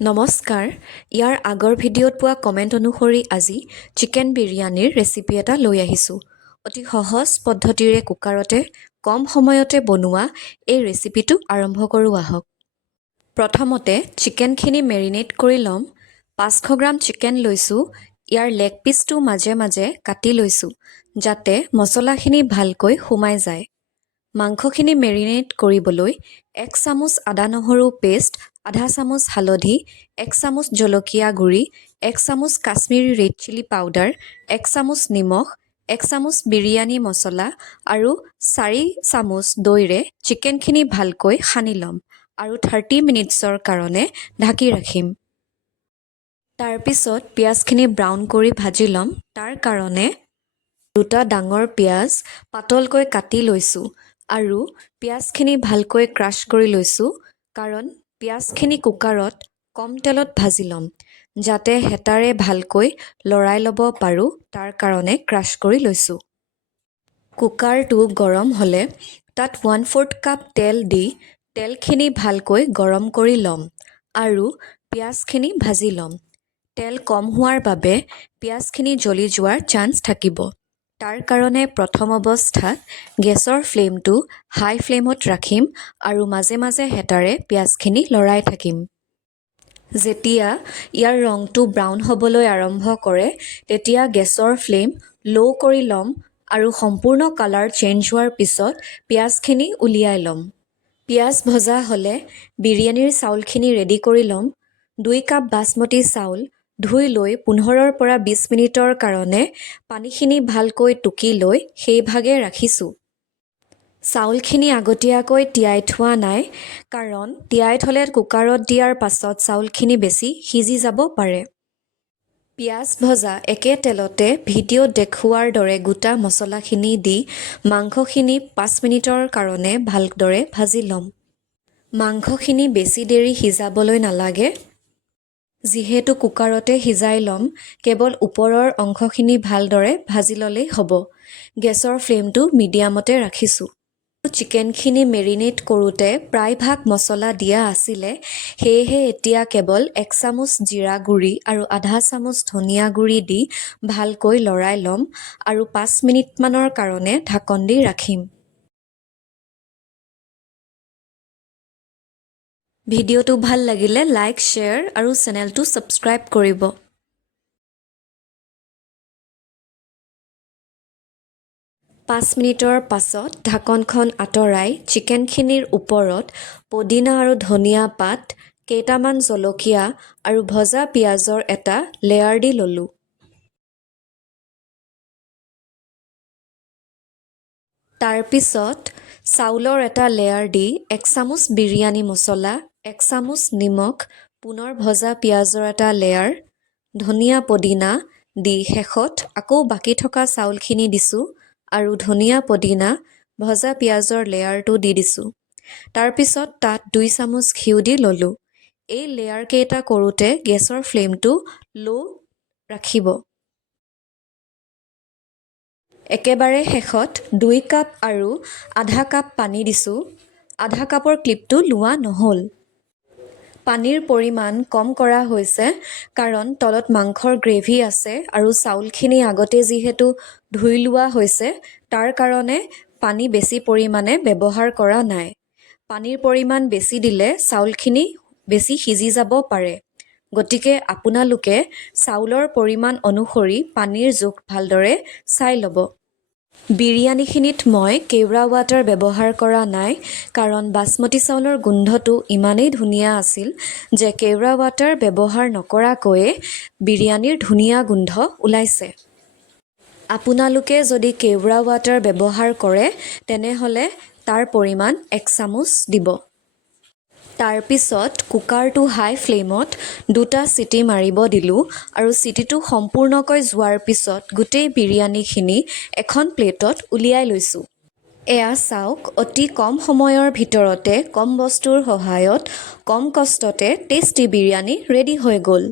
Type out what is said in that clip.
নমস্কাৰ। ইয়াৰ আগৰ ভিডিঅ'ত পোৱা কমেণ্ট অনুসৰি আজি চিকেন বিৰিয়ানীৰ ৰেচিপি এটা লৈ আহিছোঁ। অতি সহজ পদ্ধতিৰে কুকাৰতে কম সময়তে বনোৱা এই ৰেচিপিটো আৰম্ভ কৰোঁ আহক। প্ৰথমতে চিকেনখিনি মেৰিনেট কৰি ল'ম। 500 গ্ৰাম চিকেন লৈছোঁ। ইয়াৰ লেগ পিচটো মাজে মাজে কাটি লৈছোঁ যাতে মছলাখিনি ভালকৈ সোমাই যায়। মাংসখিনি মেৰিনেট কৰিবলৈ 1 চামুচ আদা নহৰু পেষ্ট, আধা চামুচ হালধি, 1 চামুচ জলকীয়া গুড়ি, 1 চামুচ কাশ্মীৰী ৰেড চিলি পাউডাৰ, 1 চামুচ নিমখ, 1 চামুচ বিৰিয়ানী মছলা আৰু 4 চামুচ দৈৰে চিকেনখিনি ভালকৈ সানি ল'ম আৰু 30 মিনিটছৰ কাৰণে ঢাকি ৰাখিম। তাৰপিছত পিঁয়াজখিনি ব্ৰাউন কৰি ভাজি ল'ম। তাৰ কাৰণে 2টা ডাঙৰ পিঁয়াজ পাতলকৈ কাটি লৈছোঁ আৰু পিঁয়াজখিনি ভালকৈ ক্ৰাছ কৰি লৈছোঁ কাৰণ পিঁয়াজখিনি কুকাৰত কম তেলত ভাজি ল'ম যাতে হেতাৰে ভালকৈ লৰাই ল'ব পাৰোঁ, তাৰ কাৰণে ক্ৰাছ কৰি লৈছোঁ। কুকাৰটো গৰম হ'লে তাত 1/4 কাপ তেল দি তেলখিনি ভালকৈ গৰম কৰি ল'ম আৰু পিঁয়াজখিনি ভাজি ল'ম। তেল কম হোৱাৰ বাবে পিঁয়াজখিনি জ্বলি যোৱাৰ চান্স থাকিব। তাৰ কাৰণে প্ৰথম অৱস্থাত গেছৰ ফ্লেমটো হাই ফ্লেমত ৰাখিম আৰু মাজে মাজে হেতাৰে পিঁয়াজখিনি লৰাই থাকিম। যেতিয়া ইয়াৰ ৰংটো ব্ৰাউন হ'বলৈ আৰম্ভ কৰে তেতিয়া গেছৰ ফ্লেম ল' কৰি ল'ম আৰু সম্পূৰ্ণ কালাৰ চেঞ্জ হোৱাৰ পিছত পিঁয়াজখিনি উলিয়াই ল'ম। পিঁয়াজ ভজা হ'লে বিৰিয়ানীৰ চাউলখিনি ৰেডি কৰি ল'ম। 2 কাপ বাসমতী চাউল ধুই লৈ 15ৰ পৰা 20 মিনিটৰ কাৰণে পানীখিনি ভালকৈ টুকি লৈ সেইভাগে ৰাখিছোঁ। চাউলখিনি আগতীয়াকৈ তিয়াই থোৱা নাই কাৰণ তিয়াই থ'লে কুকাৰত দিয়াৰ পাছত চাউলখিনি বেছি সিজি যাব পাৰে। পিঁয়াজ ভজা একে তেলতে ভিডিঅ'ত দেখুওৱাৰ দৰে গোটা মছলাখিনি দি মাংসখিনি 5 মিনিটৰ কাৰণে ভালদৰে ভাজি ল'ম। মাংসখিনি বেছি দেৰি সিজাবলৈ নালাগে। যিহেতু কুকাৰতে সিজাই ল'ম, কেৱল ওপৰৰ অংশখিনি ভালদৰে ভাজি ল'লেই হ'ব। গেছৰ ফ্লেমটো মিডিয়ামতে ৰাখিছোঁ। চিকেনখিনি মেৰিনেট কৰোঁতে প্ৰায়ভাগ মছলা দিয়া আছিলে, সেয়েহে এতিয়া কেৱল 1 চামুচ জিৰা গুড়ি আৰু আধা চামুচ ধনিয়া গুড়ি দি ভালকৈ লৰাই ল'ম আৰু 5 মিনিটমানৰ কাৰণে ঢাকন দি ৰাখিম। ভিডিঅ'টো ভাল লাগিলে লাইক, শ্বেয়াৰ আৰু চেনেলটো ছাবস্ক্ৰাইব কৰিব। 5 মিনিটৰ পাছত ঢাকনখন আঁতৰাই চিকেনখিনিৰ ওপৰত পদিনা আৰু ধনিয়া পাত, কেইটামান জলকীয়া আৰু ভজা পিঁয়াজৰ এটা লেয়াৰ দি ল'লোঁ। তাৰপিছত চাউলৰ এটা লেয়াৰ দি 1 চামুচ বিৰিয়ানী মছলা, 1 চামুচ নিমখ, পুনৰ ভজা পিঁয়াজৰ এটা লেয়াৰ, ধনিয়া পদিনা দি শেষত আকৌ বাকী থকা চাউলখিনি দিছোঁ আৰু ধনিয়া পদিনা, ভজা পিঁয়াজৰ লেয়াৰটো দি দিছোঁ। তাৰপিছত তাত 2 চামুচ ঘিউ দি ল'লোঁ। এই লেয়াৰ কেইটা কৰোঁতে গেছৰ ফ্লেমটো ল' ৰাখিব। একেবাৰে শেষত 2 কাপ আৰু আধা কাপ পানী দিছোঁ। আধা কাপৰ ক্লিপটো লোৱা নহ'ল। পানীৰ পৰিমাণ কম কৰা হৈছে কাৰণ তলত মাংসৰ গ্ৰেভি আছে আৰু চাউলখিনি আগতে যিহেতু ধুই লোৱা হৈছে তাৰ কাৰণে পানী বেছি পৰিমাণে ব্যৱহাৰ কৰা নাই। পানীৰ পৰিমাণ বেছি দিলে চাউলখিনি বেছি সিজি যাব পাৰে। গতিকে আপোনালোকে চাউলৰ পৰিমাণ অনুসৰি পানীৰ জোখ ভালদৰে চাই ল'ব। বিৰিয়ানীখিনিত মই কেওৰা ৱাটাৰ ব্যৱহাৰ কৰা নাই কাৰণ বাসমতী চাউলৰ গোন্ধটো ইমানেই ধুনীয়া আছিল যে কেওৰা ৱাটাৰ ব্যৱহাৰ নকৰাকৈয়ে বিৰিয়ানীৰ ধুনীয়া গোন্ধ ওলাইছে। আপোনালোকে যদি কেওৰা ৱাটাৰ ব্যৱহাৰ কৰে তেনেহ'লে তাৰ পৰিমাণ 1 চামুচ দিব। তাৰপিছত কুকাৰটো হাই ফ্লেমত 2টা চিটি মাৰিব দিলোঁ আৰু চিটিটো সম্পূৰ্ণকৈ যোৱাৰ পিছত গোটেই বিৰিয়ানীখিনি এখন প্লেটত উলিয়াই লৈছোঁ। এয়া চাওক, অতি কম সময়ৰ ভিতৰতে কম বস্তুৰ সহায়ত কম কষ্টতে টেষ্টি বিৰিয়ানী ৰেডি হৈ গ'ল।